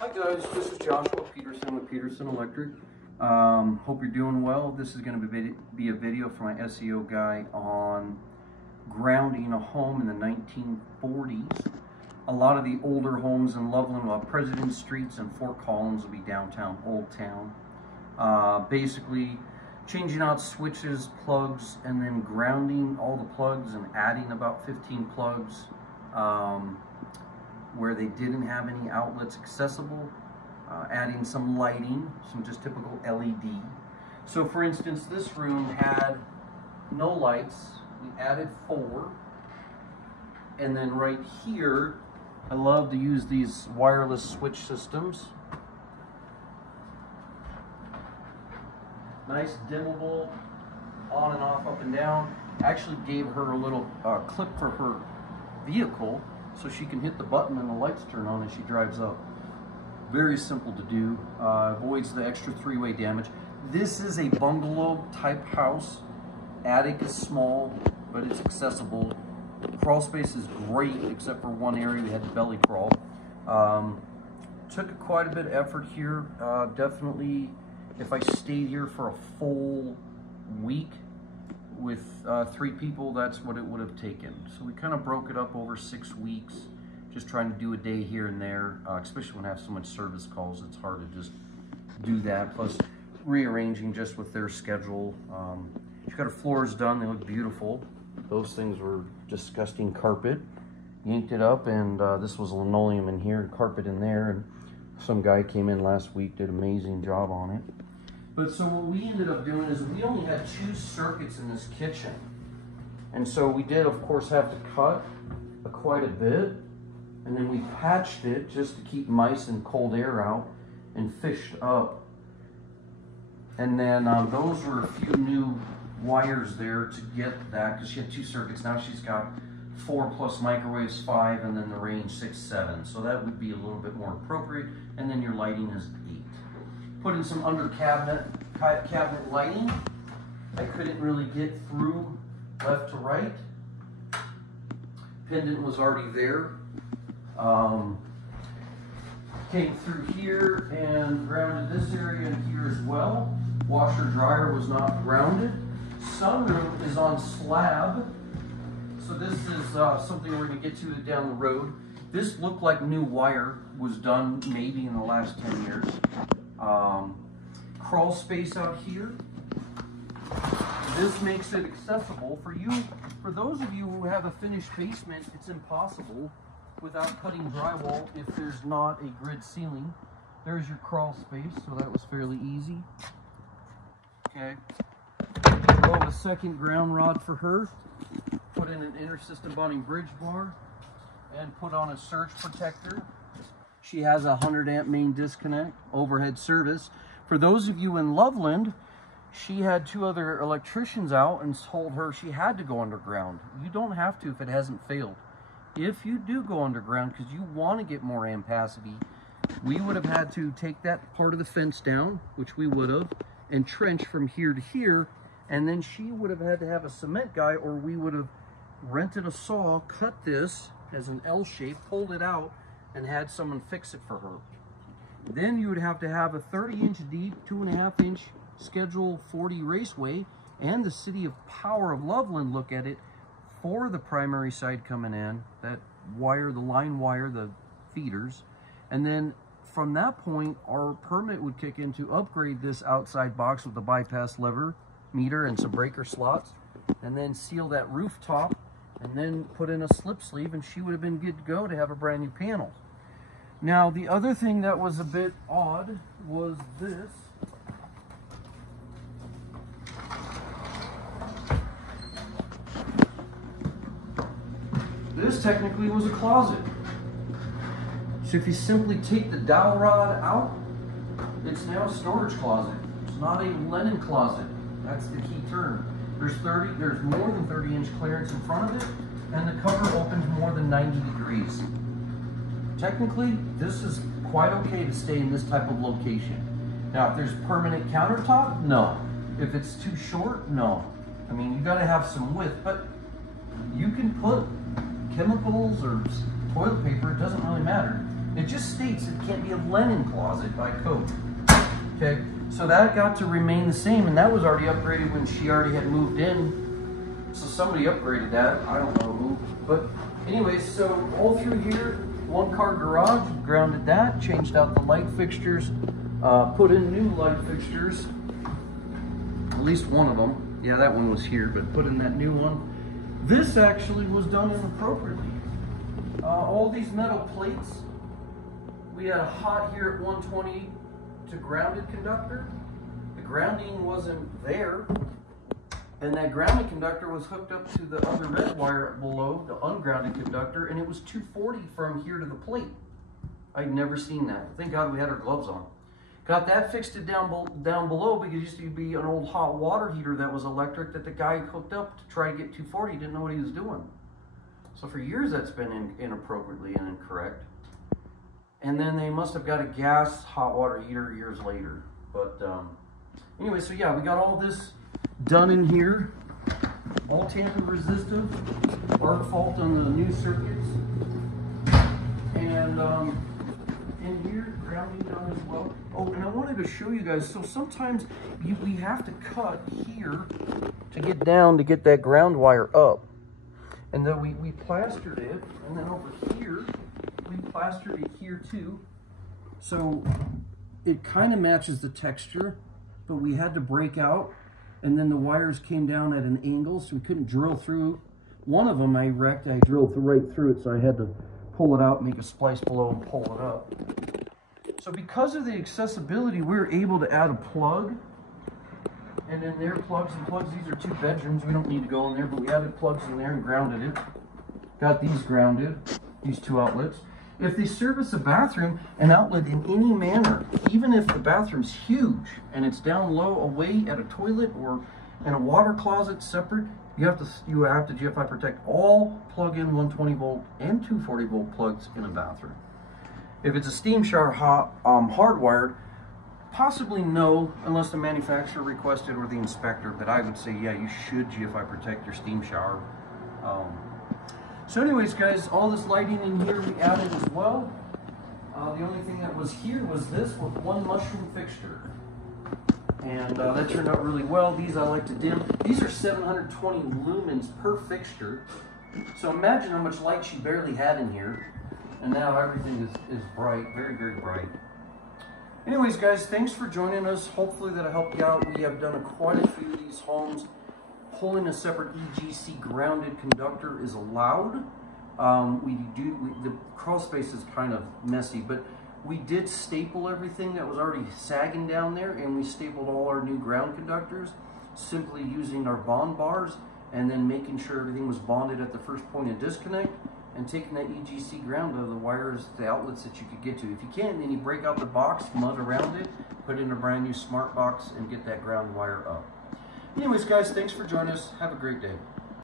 Hi guys, this is Joshua Peterson with Peterson Electric. Hope you're doing well. This is going to be a video for my SEO guy on grounding a home in the 1940s. A lot of the older homes in Loveland, President Streets and Fort Collins will be downtown, Old Town. Basically changing out switches, plugs, and then grounding all the plugs and adding about 15 plugs where they didn't have any outlets accessible, adding some lighting, some just typical LED. So for instance, this room had no lights. We added 4. And then right here, I love to use these wireless switch systems. Nice dimmable, on and off, up and down. Actually gave her a little clip for her vehicle so she can hit the button and the lights turn on as she drives up. Very simple to do, avoids the extra 3-way damage. This is a bungalow type house. Attic is small, but it's accessible. Crawl space is great, except for one area we had to belly crawl. Took quite a bit of effort here. Definitely, if I stayed here for a full week with 3 people, that's what it would have taken. So we kind of broke it up over 6 weeks, just trying to do a day here and there, especially when I have so much service calls. It's hard to just do that, plus rearranging just with their schedule. She got her floors done. They look beautiful. Those things were disgusting carpet. Yanked it up, and this was linoleum in here and carpet in there, and some guy came in last week, did an amazing job on it. But so what we ended up doing is we only had 2 circuits in this kitchen. And so we did, of course, have to cut quite a bit. And then we patched it just to keep mice and cold air out and fished up. And then those were a few new wires there to get that, because she had 2 circuits. Now she's got 4 plus microwaves, 5, and then the range 6, 7. So that would be a little bit more appropriate. And then your lighting is 8. Put in some under cabinet lighting. I couldn't really get through left to right. Pendant was already there. Came through here and grounded this area and here as well. Washer dryer was not grounded. Sunroom is on slab. So this is something we're going to get to down the road. This looked like new wire was done maybe in the last 10 years. Crawl space out here. This makes it accessible for you. For those of you who have a finished basement, it's impossible without cutting drywall if there's not a grid ceiling. There's your crawl space, so that was fairly easy. Okay. A second ground rod for her. Put in an inner system bonding bridge bar and put on a surge protector. She has a 100 amp main disconnect, overhead service. For those of you in Loveland, she had 2 other electricians out and told her she had to go underground. You don't have to if it hasn't failed. If you do go underground because you want to get more ampacity, we would have had to take that part of the fence down, which we would have, and trench from here to here, and then she would have had to have a cement guy, or we would have rented a saw, cut this as an L shape, pulled it out, and had someone fix it for her. Then you would have to have a 30-inch deep, 2.5-inch Schedule 40 raceway, and the City of Power of Loveland look at it for the primary side coming in, that wire, the line wire, the feeders. And then from that point, our permit would kick in to upgrade this outside box with the bypass lever, meter, and some breaker slots, and then seal that rooftop, and then put in a slip sleeve, and she would have been good to go to have a brand new panel. Now, the other thing that was a bit odd was this. This technically was a closet. So if you simply take the dowel rod out, it's now a storage closet. It's not a linen closet. That's the key term. There's more than 30-inch clearance in front of it, and the cover opens more than 90 degrees. Technically, this is quite okay to stay in this type of location. Now, if there's permanent countertop, no. If it's too short, no. I mean, you gotta have some width, but you can put chemicals or toilet paper, it doesn't really matter. It just states it can't be a linen closet by code. Okay, so that got to remain the same, and that was already upgraded when she already had moved in. So somebody upgraded that. I don't know who. But anyways, so all through here, one car garage, grounded that, changed out the light fixtures, put in new light fixtures. At least one of them. Yeah, that one was here, but put in that new one. This actually was done inappropriately. All these metal plates, we had a hot here at 120 to grounded conductor. The grounding wasn't there, and that grounded conductor was hooked up to the other red wire below, the ungrounded conductor, and it was 240 from here to the plate. I'd never seen that. Thank God we had our gloves on. Got that fixed it down below, because it used to be an old hot water heater that was electric that the guy hooked up to try to get 240. He didn't know what he was doing. So for years that's been inappropriately and incorrect. And then they must have got a gas hot water heater years later. But anyway, so yeah, we got all this done in here. All tamper resistive, arc fault on the new circuits. And in here, grounding done as well. Oh, and I wanted to show you guys, so sometimes we have to cut here to get down to get that ground wire up. And then we plastered it, and then over here, we plastered it here too. So it kind of matches the texture, but we had to break out, and then the wires came down at an angle, so we couldn't drill through. One of them I wrecked, I drilled right through it, so I had to pull it out, make a splice below, and pull it up. So because of the accessibility, we were able to add a plug, and then there, plugs and plugs. These are 2 bedrooms. We don't need to go in there, but we added plugs in there and grounded it. Got these grounded, these 2 outlets. If they service a bathroom, an outlet in any manner, even if the bathroom's huge and it's down low away at a toilet or in a water closet separate, you have to GFI protect all plug-in 120 volt and 240 volt plugs in a bathroom. If it's a steam shower hardwired, possibly no, unless the manufacturer requested or the inspector, but I would say, yeah, you should GFI protect your steam shower. So anyways, guys, all this lighting in here we added as well. The only thing that was here was this with 1 mushroom fixture. And that turned out really well. These I like to dim. These are 720 lumens per fixture. So imagine how much light she barely had in here. And now everything is bright, very, very bright. Anyways, guys, thanks for joining us. Hopefully that'll help you out. We have done quite a few of these homes. Pulling a separate EGC grounded conductor is allowed. The crawl space is kind of messy, but we did staple everything that was already sagging down there, and we stapled all our new ground conductors, simply using our bond bars and then making sure everything was bonded at the first point of disconnect, and taking that EGC ground of the wires, the outlets that you could get to. If you can't, then you break out the box, mud around it, put in a brand new smart box, and get that ground wire up. Anyways, guys, thanks for joining us. Have a great day.